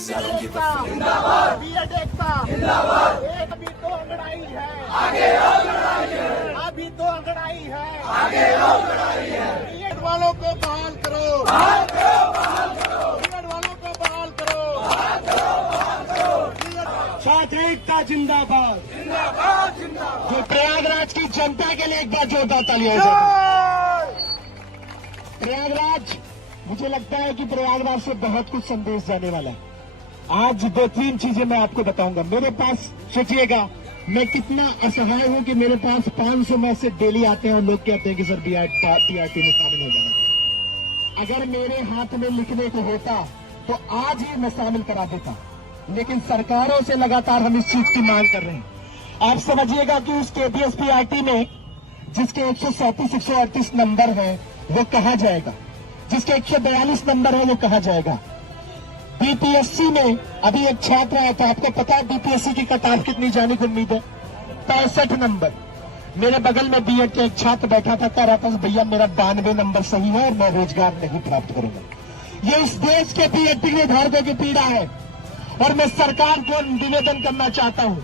BEd एकता एक अभी तो अंगड़ाई है आगे और लड़ाई है, अभी तो अंगड़ाई है आगे और लड़ाई है। बीएड वालों को बहाल करो, बहाल करो, बहाल करो। बीएड वालों को बहाल करो, बहाल करो, बहाल करो। छात्र एकता जिंदाबाद, जिंदाबाद, जिंदाबाद। जो प्रयागराज की जनता के लिए एक बार जोरदार तालियां हो जाए। प्रयागराज, मुझे लगता है कि प्रयागराज से बहुत कुछ संदेश जाने वाला है। आज 2-3 चीजें मैं आपको बताऊंगा। मेरे पास सोचिएगा मैं कितना असहाय हूं कि मेरे पास 500 मैसेज डेली आते हैं और लोग कहते हैं कि सर पीआरटी में शामिल हो जाना। अगर मेरे हाथ में लिखने को होता तो आज ही मैं शामिल करा देता, लेकिन सरकारों से लगातार हम इस चीज की मांग कर रहे हैं। आप समझिएगा कि उस केबीएस पीआरटी में जिसके 137-138 नंबर है वो कहा जाएगा, जिसके 142 नंबर है वो कहा जाएगा। बीपीएससी में अभी एक छात्र आया था, आपको पता है बीपीएससी की कट ऑफ कितनी जाने की उम्मीद है? 65 नंबर। मेरे बगल में बीएड का एक छात्र बैठा था, कह रहा था भैया मेरा 92 नंबर सही है और मैं रोजगार नहीं प्राप्त करूंगा। ये इस देश के बीएड धारकों की पीड़ा है और मैं सरकार को निवेदन करना चाहता हूं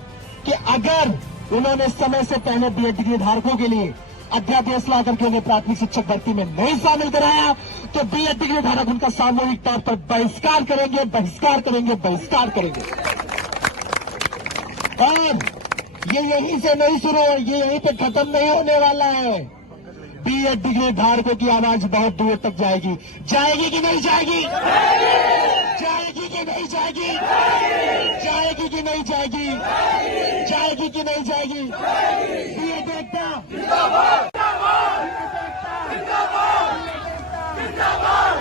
कि अगर उन्होंने समय से पहले बीएड डिग्री धारकों के लिए अध्यादेश ला करके उन्हें प्राथमिक शिक्षक भर्ती में नहीं शामिल कराया तो बीएड डिग्री धारक उनका सामूहिक तौर पर बहिष्कार करेंगे, बहिष्कार करेंगे, बहिष्कार करेंगे। और ये यहीं से नहीं शुरू, ये यहीं पे खत्म नहीं होने वाला है। बीएड डिग्री धारकों की आवाज बहुत दूर तक जाएगी। जाएगी कि नहीं जाएगी? जाएगी कि नहीं जाएगी? जाएगी कि नहीं जाएगी? जाएगी कि नहीं जाएगी? बीएड एकता जिंदाबाद, जिंदाबाद, जिंदाबाद, जिंदाबाद,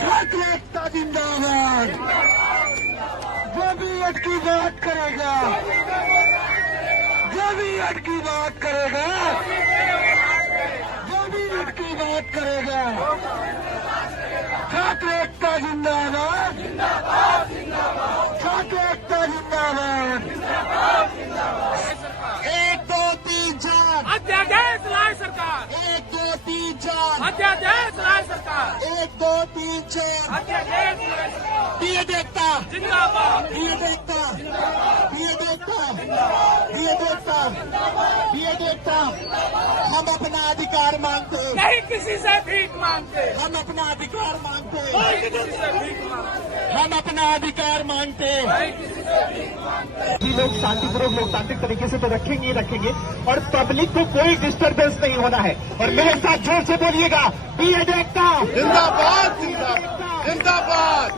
छात्र एकता जिंदाबाद। जो बीएड की बात करेगा, जो बीएड की बात करेगा, जो बीएड की बात करेगा, छात्र एकता जिंदाबाद, छात्र एकता जिंदाबाद। 1 2 3 4 अध्यादेश लाए सरकार, 1 2 3 4 अध्यादेश लाए सरकार, 1 2 3 4 अध्यादेश लाए सरकार। बीएड एकता जिंदाबाद, बीएड एकता, बीएड एकता, बीएड एकता, बीएड एकता। हम अपना अधिकार मांगते हैं, नहीं किसी से भीख मांगते, हम अपना अधिकार मांगते हैं, नहीं किसी से भीख मांगते, हम अपना अधिकार मांगते हैं। नहीं किसी से भीख मांगते। जी लोग शांतिपूर्वक लोकतांत्रिक तरीके से तो रखेंगे ही रखेंगे और पब्लिक को कोई डिस्टर्बेंस नहीं होना है। और मेरे साथ जोर से बोलिएगा बीएड एकता जिंदाबाद, जिंदाबाद, जिंदाबाद।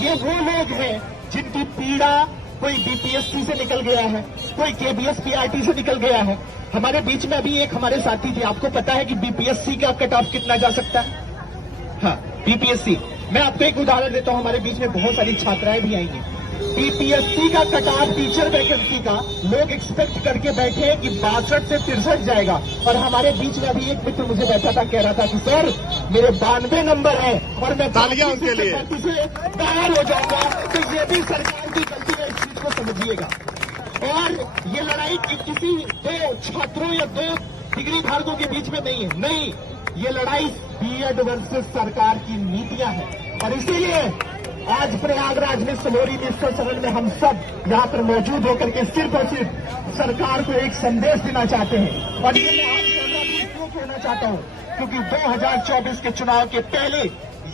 ये वो लोग हैं जिनकी पीड़ा कोई बीपीएससी से निकल गया है, कोई केबीएस पीआरटी से निकल गया है। हमारे बीच में अभी एक हमारे साथी थे, आपको पता है कि बीपीएससी का कट ऑफ कितना जा सकता है? हाँ, बीपीएससी। मैं आपको एक उदाहरण देता हूं, हमारे बीच में बहुत सारी छात्राएं भी आई हैं। बीपीएससी का कट ऑफ टीचर वैकेंसी का लोग एक्सपेक्ट करके बैठे हैं कि 62 से 63 जाएगा। और हमारे बीच में अभी एक मित्र मुझे बैठा था, कह रहा था कि सर मेरे 92 नंबर है और मैं तालियां उनके लिए भर्ती से बाहर हो जाऊंगा। तो ये भी सरकार की गलती है, इस चीज को समझिएगा। और ये लड़ाई किसी 2 छात्रों या 2 डिग्री धारकों के बीच में नहीं है, नहीं, ये लड़ाई बीएड वर्सेस सरकार की नीतियां हैं। और इसीलिए आज प्रयागराज में सलोरी निश्चय सदन में हम सब यहाँ पर मौजूद होकर के सिर्फ और सिर्फ सरकार को एक संदेश देना चाहते हैं। और ये मैं आपके अंदर क्यों कहना चाहता हूँ, क्योंकि 2024 के चुनाव के पहले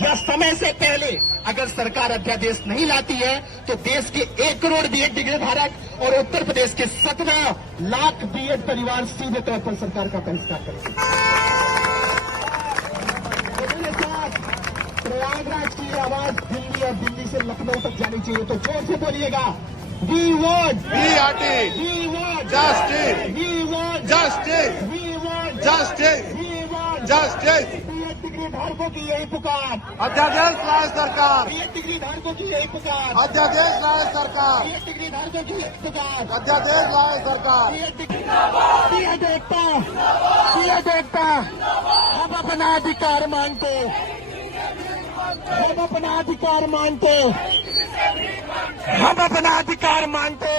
या समय से पहले अगर सरकार अध्यादेश नहीं लाती है तो देश के 1 करोड़ बीएड डिग्री धारक और उत्तर प्रदेश के 17 लाख बीएड परिवार सीधे तौर पर सरकार का बहिष्कार करेंगे। प्रयागराज की आवाज दिल्ली और दिल्ली से लखनऊ तक जानी चाहिए, तो जोर से बोलिएगा we want BRT, we want justice, we want justice, we want justice, we want justice. BEd degree धारकों की यही पुकार, अध्यादेश लाए सरकार, बीएड डिग्री धारकों की यही पुकार, अध्यादेश लाए सरकार, बीएड डिग्री धारकों की यही पुकार, अध्यादेश लाए सरकार। बीएड एकता, बीएड एकता। हम अपना अधिकार मांगते, हम अपना अधिकार मानते, हम अपना अधिकार मानते।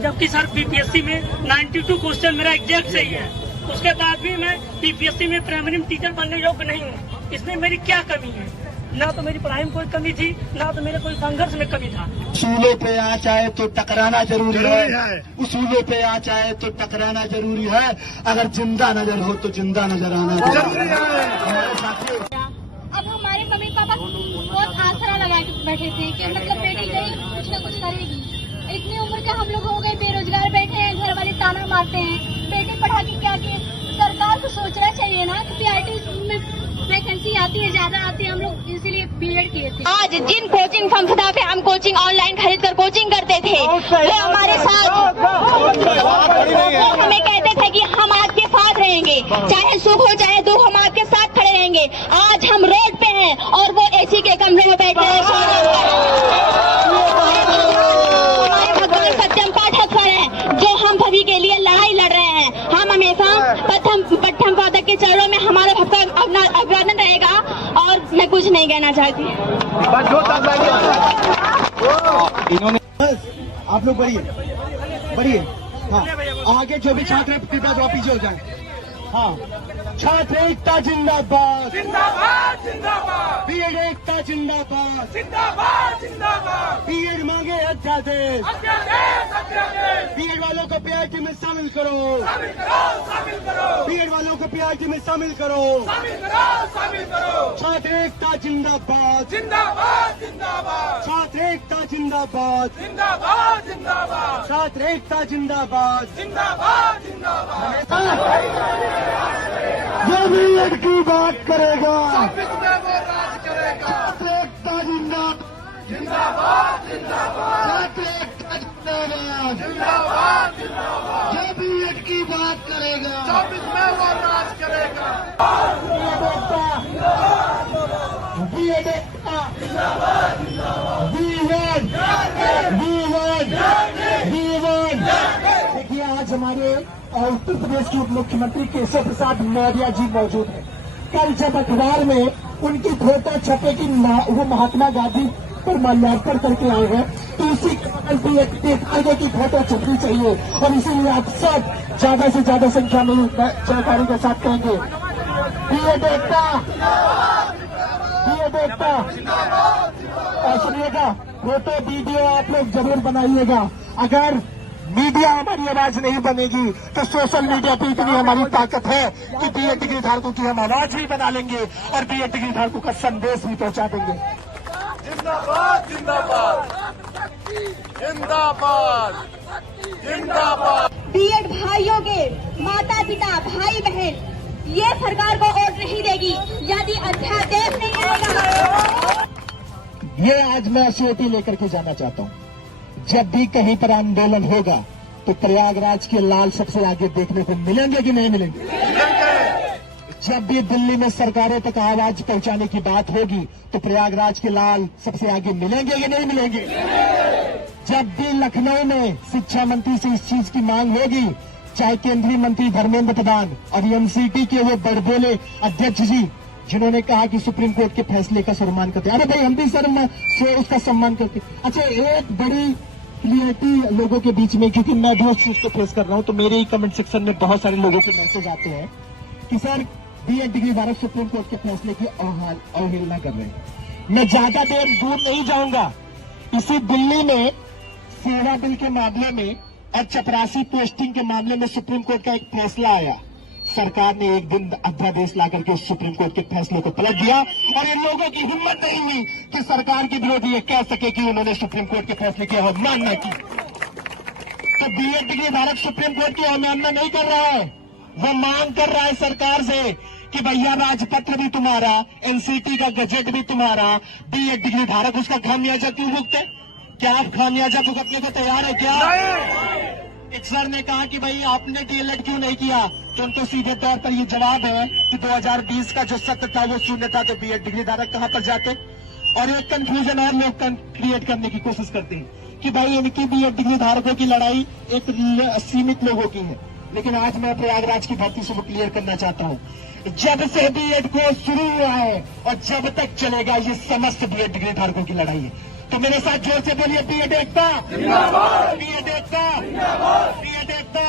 जबकि सर बीपीएससी में 92 क्वेश्चन मेरा एग्जैक्ट सही है, उसके बाद भी मैं बीपीएससी में प्राइमरी टीचर बनने योग्य नहीं हूँ। इसमें मेरी क्या कमी है? ना तो मेरी पढ़ाई में कोई कमी थी, ना तो मेरे कोई संघर्ष में कमी था। उसूलों पे आ जाए तो टकराना जरूरी है, उसूलों पे आ जाए तो टकराना जरूरी है। अगर जिंदा नजर हो तो जिंदा नजर आना जरूरी है। अब हमारे मम्मी पापा बहुत आसरा लगा के बैठे थे कि मतलब बेटी गई कुछ न कुछ करेगी। इतनी उम्र के हम लोग हो गए, बेरोजगार बैठे हैं, घर वाले ताना मारते हैं, बेटे पढ़ा के क्या किए। सरकार को सोचना चाहिए ना कि पीआरटी में वैकेंसी आती है, ज्यादा आती है, हम लोग इसीलिए बीएड किए थे। आज जिन कोचिंग संस्था पे हम कोचिंग ऑनलाइन खरीद कर कोचिंग करते थे, वो हमारे साथ वो हमें कहते थे कि हम आपके साथ रहेंगे, चाहे सुख हो चाहे दुख, हम आपके साथ खड़े रहेंगे। आज हम रोड पे हैं और वो एसी के कमरे में बैठे हैं। हमारे भगवान सत्यम पाठक सर हैं जो हम सभी के लिए लड़ाई लड़ रहे हैं। हम हमेशा पट्टम पाठक के चरणों में हमारा अभिवादन रहेगा और मैं कुछ नहीं कहना चाहती। इन्होंने आप लोग बढ़िए। हाँ, आगे जो भी छात्र कृपया जो पीछे हो जाए। हाँ, छात्र एकता जिंदाबाद, जिंदाबाद जिंदाबाद, बीएड एकता जिंदाबाद, जिंदाबाद जिंदाबाद, बीएड मांगे अध्यादेश, अध्यादेश अध्यादेश, बीएड वालों को पीआरटी में शामिल करो, शामिल करो शामिल करो, बीएड वालों को पीआरटी में शामिल करो। शामिल करो शामिल करो, छात्र एकता जिंदाबाद, जिंदाबाद जिंदाबाद, छात्र एकता जिंदाबाद, जिंदाबाद जिंदाबाद, छात्र एकता जिंदाबाद। जिंदाबाद जिंदाबाद। जो बीएड की बात करेगा, इसमें वो राज करेगा। छात्र एकता जिंदाबाद, जिंदाबाद जिंदाबाद, छात्र एकता जिंदाबाद। जिंदाबाद जिंदाबाद, जो बीएड की बात करेगा, इसमें वो राज करेगा। बीएड एकता, बीएड। देखिए आज हमारे उत्तर प्रदेश के उप मुख्यमंत्री केशव प्रसाद मौर्य जी मौजूद हैं। कल जब अखबार में उनकी फोटो छपे कि वो महात्मा गांधी पर माल्यार्पण करके आए हैं, तो उसी आगे की फोटो छपनी चाहिए। और इसीलिए आप सब ज्यादा से ज्यादा संख्या में जयकारों के साथ कहेंगे बीएड एकता, बीएड एकता। और सुनिएगा, फोटो वीडियो आप लोग जरूर बनाइएगा। अगर मीडिया हमारी आवाज नहीं बनेगी तो सोशल मीडिया पे इतनी हमारी ताकत है कि बीएड डिग्री धारकों की हम आवाज भी बना लेंगे और बीएड डिग्री धारकों का संदेश भी पहुंचा देंगे। जिंदाबाद जिंदाबाद, जिंदाबाद जिंदाबाद। बीएड भाइयों के माता पिता भाई बहन ये सरकार को वोट नहीं देगी यदि अध्यादेश नहीं आएगा। ये आज मैं सीओटी लेकर के जाना चाहता हूँ। जब भी कहीं पर आंदोलन होगा तो प्रयागराज के लाल सबसे आगे देखने को मिलेंगे कि नहीं मिलेंगे? जब भी दिल्ली में सरकारों तक आवाज पहुंचाने की बात होगी तो प्रयागराज के लाल सबसे आगे मिलेंगे कि नहीं मिलेंगे? जब भी लखनऊ में शिक्षा मंत्री से इस चीज की मांग होगी, चाहे केंद्रीय मंत्री धर्मेंद्र प्रधान और एमसीटी के वो बड़बोले अध्यक्ष जी जिन्होंने कहा कि सुप्रीम कोर्ट के फैसले का सम्मान करते, अरे भाई हम भी सर उसका सम्मान करते। अच्छा, एक बड़ी क्लियरिटी लोगों के बीच में, क्योंकि मैं भी उस चीज को फेस कर रहा हूं, तो मेरे ही कमेंट सेक्शन में बहुत सारे लोगों के मैसेज आते हैं कि सर बीएड डिग्री धारक सुप्रीम कोर्ट के फैसले की अवहेलना कर रहे हैं। मैं ज्यादा देर दूर नहीं जाऊंगा। इसी दिल्ली में सेवा बिल के मामले में और चपरासी पोस्टिंग के मामले में सुप्रीम कोर्ट का एक फैसला आया। सरकार ने एक दिन अध्यादेश ला करके उस सुप्रीम कोर्ट के फैसले को पलट दिया और इन लोगों की हिम्मत नहीं हुई कि सरकार के विरोध ये कह सके कि उन्होंने सुप्रीम कोर्ट के फैसले की अवमानना की। तो बीएड डिग्री धारक सुप्रीम कोर्ट की अवमानना नहीं कर रहा है, वो मांग कर रहा है सरकार से कि भैया राजपत्र भी तुम्हारा, एनसीटी का गजट भी तुम्हारा, बीएड डिग्री धारक उसका खामियाजा क्यों भुगते? क्या आप खामियाजा भुगतने को तैयार है क्या? एक सर ने कहा कि भाई आपने डीएलएड क्यों नहीं किया, तो उनको सीधे तौर पर ये जवाब है कि 2020 का जो सत्र था वो शून्य था, तो बीएड डिग्री धारक कहां पर जाते? और एक कंफ्यूजन और लोग क्रिएट करने की कोशिश करते हैं कि भाई इनकी बीएड डिग्री धारकों की लड़ाई एक सीमित लोगों की है। लेकिन आज मैं प्रयागराज की धरती से वो क्लियर करना चाहता हूँ, जब से बीएड कोर्स शुरू हुआ है और जब तक चलेगा ये समस्त बीएड डिग्री धारकों की लड़ाई है। तो मेरे साथ जोर से बोलिए बीएड एकता, बीएड एकता, बीएड एकता।